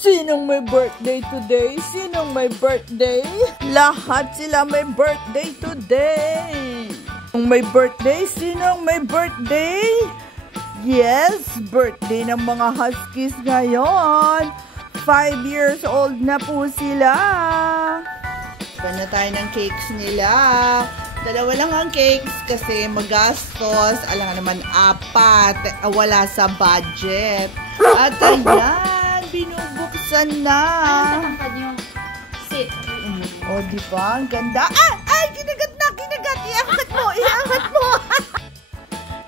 Sinong may birthday today? Sinong may birthday? Lahat sila may birthday today. Sinong may birthday? Sinong may birthday? Yes, birthday ng mga huskies ngayon. 5 years old na po sila. Pwede na tayo ng cakes nila. Dalawa lang ang cakes kasi magastos. Alam nga naman, 4. Wala sa budget. At ayan, binubuksan na. Ano tatangkad yung sit? O, diba? Ang ganda. Ay, kinagat na, kinagat. Iangat mo, iangat mo.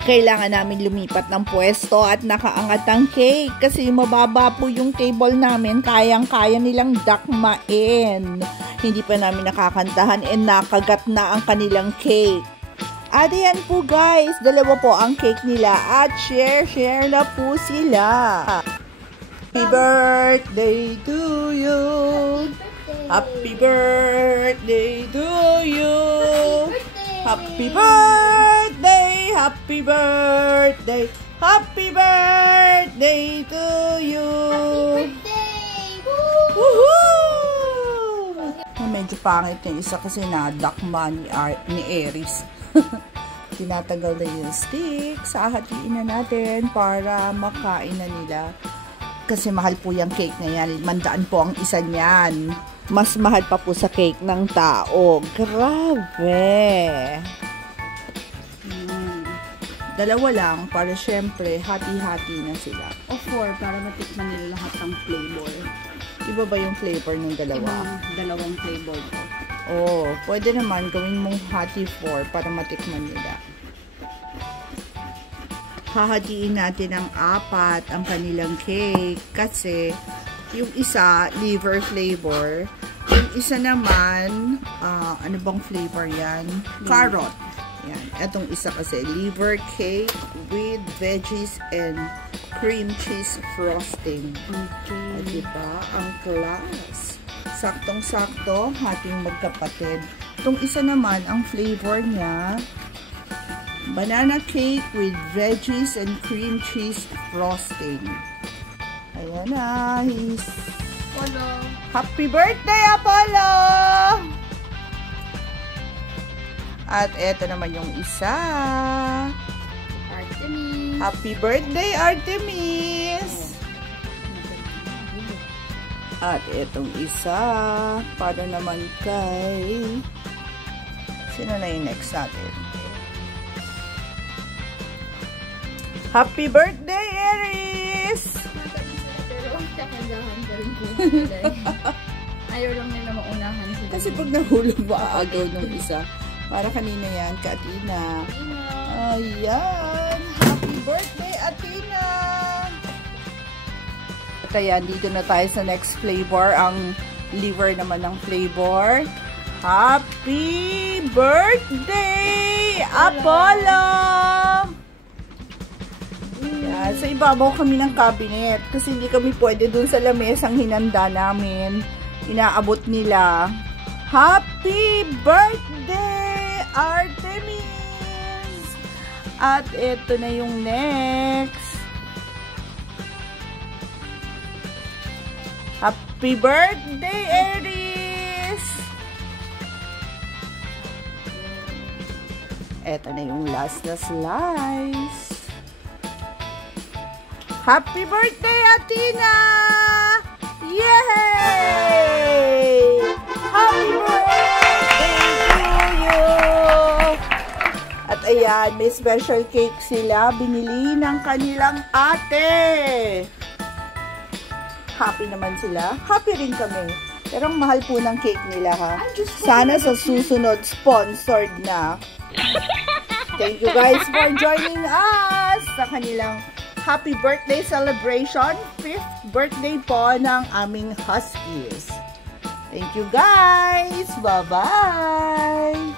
Kailangan namin lumipat ng pwesto at nakaangat ang cake kasi mababa po yung table namin. Kayang-kaya nilang dakmain. Hindi pa namin nakakantahan and nakagat na ang kanilang cake. At yan po guys, dalawa po ang cake nila at share na po sila. Happy birthday to you. Happy birthday to you. Happy birthday, happy birthday, happy birthday to you. Woohoo! Medyo pangit yung isa kasi nadakma ni Aries. Tinatagal na yung stick. Hahatiin na natin para makain na nila. Kasi mahal po yung cake na yan. 100 po ang isa niyan. Mas mahal pa po sa cake ng tao. Grabe! Dalawa lang para syempre hati-hati na sila. O 4 para matikman nila lahat ng flavor. Iba ba yung flavor ng dalawa? Dalawang flavor po. Oh, pwede naman gawin mong hati 4 para matikman nila. Hahatiin natin ng 4 ang kanilang cake kasi yung isa liver flavor, yung isa naman ano bang flavor yan? Carrot. Yan. Etong isa kasi liver cake with veggies and cream cheese frosting. Okay. At diba? Ang class. Saktong-sakto, hating magkapatid. Itong isa naman, ang flavor niya, banana cake with veggies and cream cheese frosting. Ayan na. Apollo. Happy birthday, Apollo! At eto naman yung isa. Artemis. Happy birthday, Artemis! At etong isa, para naman kay... Sino na yung next natin? Happy birthday, Aries! Pero kakandahan ka rin po. Ayaw lang nila maunahan sila. Kasi pag nahulog, maaagaw ng isa. Para kanina yan, Katina. Ayan! Happy birthday, Atina! Kaya dito na tayo sa next flavor. Ang liver naman ng flavor. Happy birthday, Apollo! Yan. Sa ibabaw kami ng cabinet. Kasi hindi kami pwede dun sa lamesang hinanda namin. Inaabot nila. Happy birthday, Artemis! At ito na yung next. Happy birthday, Aries! Ito na yung last na slice. Happy birthday, Atina! Yay! Happy birthday to you! At ayan, may special cake sila. Binili ng kanilang ate. Happy naman sila. Happy rin kami. Pero ang mahal po ng cake nila, ha? Sana sa susunod, sponsored na. Thank you guys for joining us sa kanilang happy birthday celebration. 5th birthday po ng aming Huskies. Thank you guys. Bye-bye.